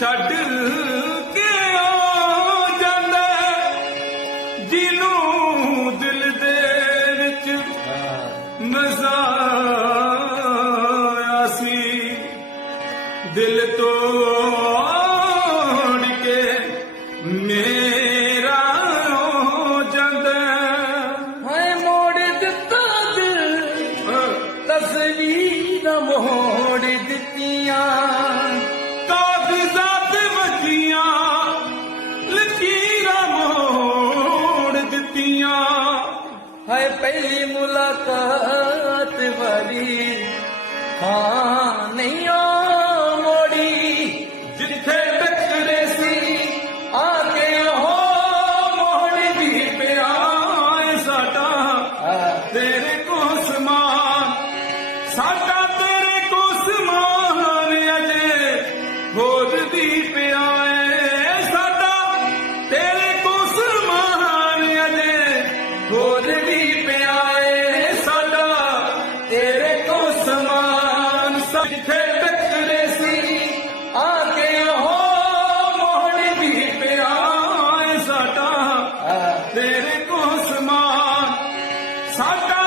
ਛੱਡ ਕੇ ਜਾਂਦਾ ਜਿਹਨੂੰ ਦਿਲ ਦੇ ਵਿੱਚ ਮਜ਼ਾ ਆਸੀ ਦਿਲ ਤੋੜ ਕੇ ਮੇਰੇ ਤਸਵੀਰਾਂ ਮੋੜ ਦਿੱਤੀਆਂ। ਕਾਗਜ਼ਾਤ ਵਜੀਆਂ ਲਕੀਰਾਂ ਮੋੜ ਦਿੱਤੀਆਂ। ਹਾਏ ਪਹਿਲੀ ਮੁਲਾਕਾਤ ਵਾਲੀ ਹਾਂ ਨਹੀਂ ਸਾਡਾ ਤੇਰੇ ਕੋ ਸਮਾਨ ਅਜੇ ਹੋਰ ਵੀ ਪਿਆ ਏ ਸਾਡਾ ਤੇਰੇ ਕੋ ਸਮਾਨ ਅਜੇ ਹੋਰ ਵੀ ਪਿਆ ਏ ਸਾਡਾ ਤੇਰੇ ਕੋ ਸਮਾਨ ਸੱਜੇ ਟੱਕਰੇ ਸੀ ਆ ਕੇ ਹੋ ਮੋੜ ਵੀ ਪਿਆ ਏ ਸਾਡਾ ਤੇਰੇ ਕੋ ਸਮਾਨ ਸਾਡਾ